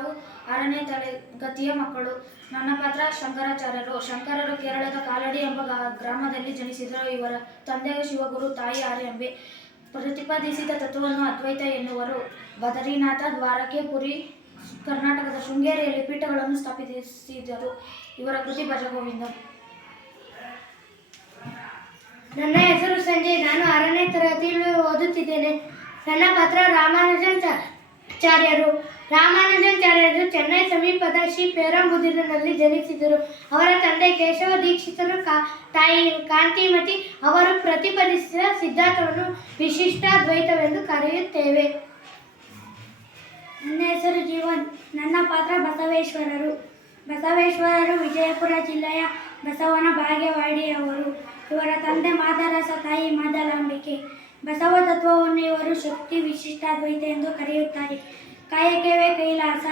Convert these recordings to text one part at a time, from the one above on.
ನಾವು 6ನೇ ತರಗತಿಯ ಮಕ್ಕಳು. ನನ್ನ ಪಾತ್ರ ಶಂಕರಾಚಾರ್ಯರು. ಶಂಕರರು ಕೇರಳದ ಕಾಲಡಿ ಎಂಬ ಗ್ರಾಮದಲ್ಲಿ ಜನಿಸಿದರು. ಇವರ ತಂದೆಯು ಶಿವಗುರು, ತಾಯಿ ಆರ್ಯಾಂಬೆ. ಪ್ರತಿಪಾದಿಸಿದ ತತ್ವವನ್ನು ಅದ್ವೈತ ಎನ್ನುವರು. ಬದರಿನಾಥ, ದ್ವಾರಕೆ, ಪುರಿ, ಕರ್ನಾಟಕದ ಶೃಂಗೇರಿಯಲ್ಲಿ ಪೀಠಗಳನ್ನು ಸ್ಥಾಪಿಸಿದರು. ಇವರ ಕೃತಿ ಭಜಗೋವಿಂದಂ. ನನ್ನ ಹೆಸರು ಸಂಜಯ್. ನಾನು 6ನೇ ತರಗತಿಯಲ್ಲಿ ಓದುತ್ತಿದ್ದೇನೆ. ನನ್ನ ಪಾತ್ರ ರಾಮಾನುಜಾಚಾರ್ಯರು. ರಾಮಾನುಜಾಚಾರ್ಯರು ಚೆನ್ನೈ ಸಮೀಪದ ಶ್ರೀ ಪೇರಂಬುದೂರಿನಲ್ಲಿ ಜನಿಸಿದರು. ಅವರ ತಂದೆ ಕೇಶವ ದೀಕ್ಷಿತರು, ತಾಯಿ ಕಾಂತಿಮತಿ. ಅವರು ಪ್ರತಿಪಾದಿಸಿದ ಸಿದ್ಧಾಂತವನ್ನು ವಿಶಿಷ್ಟಾದ್ವೈತವೆಂದು ಕರೆಯುತ್ತೇವೆ. ನನ್ನ ಹೆಸರು ಜೀವನ್. ನನ್ನ ಪಾತ್ರ ಬಸವೇಶ್ವರರು. ಬಸವೇಶ್ವರರು ವಿಜಯಪುರ ಜಿಲ್ಲೆಯ ಬಸವನ ಬಾಗೇವಾಡಿಯವರು. ಇವರ ತಂದೆ ಮಾದರಸ, ತಾಯಿ ಮಾದಲಾಂಬಿಕೆ. ಬಸವ ತತ್ವವನ್ನು ಇವರು ಶಕ್ತಿ ವಿಶಿಷ್ಟಾದ್ವೈತ ಎಂದು ಕರೆಯುತ್ತಾರೆ. ಕಾಯಕವೇ ಕೈಲಾಸ,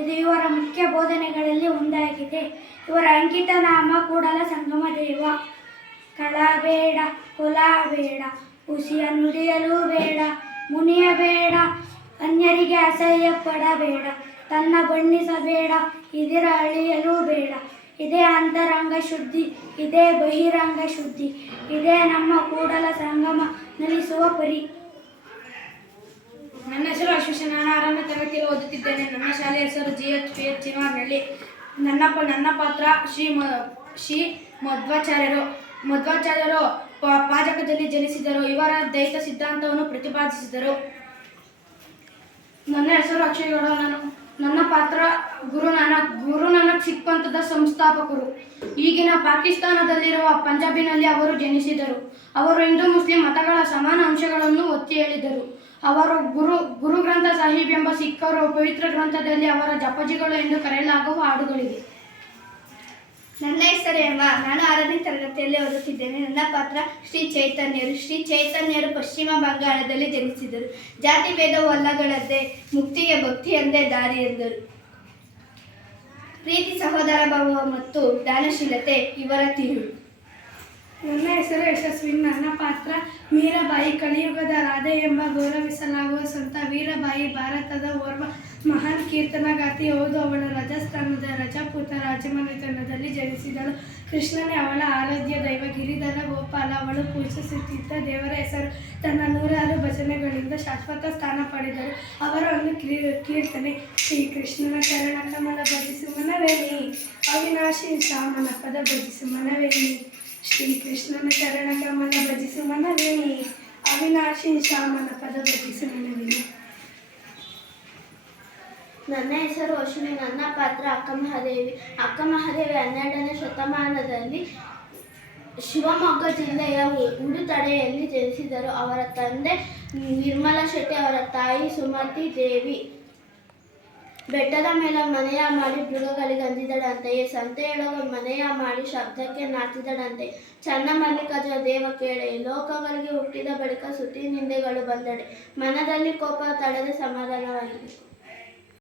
ಇದು ಇವರ ಮುಖ್ಯ ಬೋಧನೆಗಳಲ್ಲಿ ಒಂದಾಗಿದೆ. ಇವರ ಅಂಕಿತ ನಾಮ ಕೂಡಲ ಸಂಗಮ ದೇವ. ಕಳಬೇಡ, ಕೊಲಬೇಡ, ಹುಸಿಯ ನುಡಿಯಲು ಬೇಡ, ಮುನಿಯಬೇಡ, ಅನ್ಯರಿಗೆ ಅಸಹ್ಯ ಪಡಬೇಡ, ತನ್ನ ಬಣ್ಣಿಸಬೇಡ, ಇದರ ಅಳಿಯಲು ಬೇಡ. ಇದೇ ಅಂತರಂಗ ಶುದ್ಧಿ, ಇದೇ ಬಹಿರಂಗ ಶುದ್ಧಿ, ಇದೇ ನಮ್ಮ ಕೂಡಲ ಸಂಗಮ ನಲಿಸುವ ಪರಿ. ನನ್ನ ಹೆಸರು ಅಶ್ವಿಷ. ನಾನು 6ನೇ ತರಗತಿಯಲ್ಲಿ ಓದುತ್ತಿದ್ದೇನೆ. ನನ್ನ ಶಾಲೆಯ ಹೆಸರು GHPH ಚಿನವಾರ್ನಹಳ್ಳಿ. ನನ್ನ ಪಾತ್ರ ಶ್ರೀ ಮಧ್ವಾಚಾರ್ಯರು. ಮಧ್ವಾಚಾರ್ಯರು ಪಾಜಕದಲ್ಲಿ ಜನಿಸಿದರು. ಇವರ ದ್ವೈತ ಸಿದ್ಧಾಂತವನ್ನು ಪ್ರತಿಪಾದಿಸಿದರು. ನನ್ನ ಹೆಸರು ಅಕ್ಷಯಗೌಡ. ನನ್ನ ಪಾತ್ರ ಗುರುನಾನಕ್ ಸಿಖ್ ಪಂಥದ ಸಂಸ್ಥಾಪಕರು. ಈಗಿನ ಪಾಕಿಸ್ತಾನದಲ್ಲಿರುವ ಪಂಜಾಬಿನಲ್ಲಿ ಅವರು ಜನಿಸಿದರು. ಅವರು ಹಿಂದೂ ಮುಸ್ಲಿಂ ಮತಗಳ ಸಮಾನ ಅಂಶಗಳನ್ನು ಒತ್ತಿ ಹೇಳಿದರು. ಅವರು ಗುರು ಗ್ರಂಥ ಸಾಹಿಬ್ ಎಂಬ ಸಿಖ್ಖರು ಪವಿತ್ರ ಗ್ರಂಥದಲ್ಲಿ ಅವರ ಜಪಜಿಗಳು ಎಂದು ಕರೆಯಲಾಗುವ ಹಾಡುಗಳಿವೆ. ನನ್ನ ಹೆಸರು ಹೇಮ. ನಾನು 6ನೇ ತರಗತಿಯಲ್ಲಿ ಓದುತ್ತಿದ್ದೇನೆ. ನನ್ನ ಪಾತ್ರ ಶ್ರೀ ಚೈತನ್ಯರು. ಶ್ರೀ ಚೈತನ್ಯರು ಪಶ್ಚಿಮ ಬಂಗಾಳದಲ್ಲಿ ಜನಿಸಿದರು. ಜಾತಿ ಭೇದವು ಅಲ್ಲಗಳದ್ದೇ, ಮುಕ್ತಿಗೆ ಭಕ್ತಿ ಎಂದೇ ದಾರಿ ಎಂದರು. ಪ್ರೀತಿ, ಸಹೋದರ ಭಾವ ಮತ್ತು ದಾನಶೀಲತೆ ಇವರ ತಿರುಳು. ನನ್ನ ಹೆಸರು ಯಶಸ್ವಿನಿ. ನನ್ನ ಪಾತ್ರ ಮೀರಾಬಾಯಿ. ಕಲಿಯುಗದ ರಾಧೆ ಎಂಬ ಗೌರವಿಸಲಾಗುವ ಸಂತ ವೀರಬಾಯಿ ಭಾರತದ ಓರ್ವ ಮಹಾನ್ ಕೀರ್ತನಗಾತಿ. ಹೌದು, ಅವಳು ರಾಜಸ್ಥಾನದ ರಜಪೂತ ರಾಜಮನೆತನದಲ್ಲಿ ಜನಿಸಿದಳು. ಕೃಷ್ಣನೇ ಅವಳ ಆರಾಧ್ಯ ದೈವ. ಗಿರಿಧರ ಗೋಪಾಲ ಅವಳು ಪೂಜಿಸುತ್ತಿದ್ದ ದೇವರ ಹೆಸರು. ತನ್ನ 106 ಭಜನೆಗಳಿಂದ ಶಾಶ್ವತ ಸ್ಥಾನ ಪಡೆದರು. ಅವರ ಒಂದು ಕೀರ್ತನೆ: ಶ್ರೀಕೃಷ್ಣನ ಚರಣ ಕಮಲ ಭಜಿಸು ಮನವೇಣಿ, ಅವಿನಾಶಿ ಸಾಮನ ಪದ ಭಜಿಸು ಮನವೇಣಿ. ಶ್ರೀಕೃಷ್ಣನ ಚರಣ ಕಮಲ ಭಜಿಸು ಮನವೇಣಿ, ಅವಿನಾಶಿ ಶ್ಯಾಮನ ಪದ ಭಜಿಸು ಮನವೇಣಿ. ನನ್ನ ಹೆಸರು ಅಶ್ವಿನಿ. ನನ್ನ ಪಾತ್ರ ಅಕ್ಕಮಹಾದೇವಿ. ಅಕ್ಕಮಹಾದೇವಿ 12ನೇ ಶತಮಾನದಲ್ಲಿ ಶಿವಮೊಗ್ಗ ಜಿಲ್ಲೆಯ ಉಡುತಡೆಯಲ್ಲಿ ಜನಿಸಿದರು. ಅವರ ತಂದೆ ನಿರ್ಮಲಾ ಶೆಟ್ಟಿ, ಅವರ ತಾಯಿ ಸುಮತಿ ದೇವಿ. ಬೆಟ್ಟದ ಮೇಲೆ ಮನೆಯ ಮಾಡಿ ಮೃಗಗಳಿಗೆ ಅಂದಿದಳಂತೆಯೇ, ಸಂತೆಯೊಳಗೆ ಮನೆಯ ಮಾಡಿ ಶಬ್ದಕ್ಕೆ ನಾಚಿದಳಂತೆ. ಚನ್ನಮಲ್ಲಿಕಾರ್ಜುನ ದೇವ ಕೇಳೆ, ಲೋಕಗಳಿಗೆ ಹುಟ್ಟಿದ ಬಳಿಕ ಸುದ್ದಿ ನಿಂದೆಗಳು ಬಂದಡೆ, ಮನದಲ್ಲಿ ಕೋಪ ತಡೆದ ಸಮಾಧಾನವಾಗಿದೆ.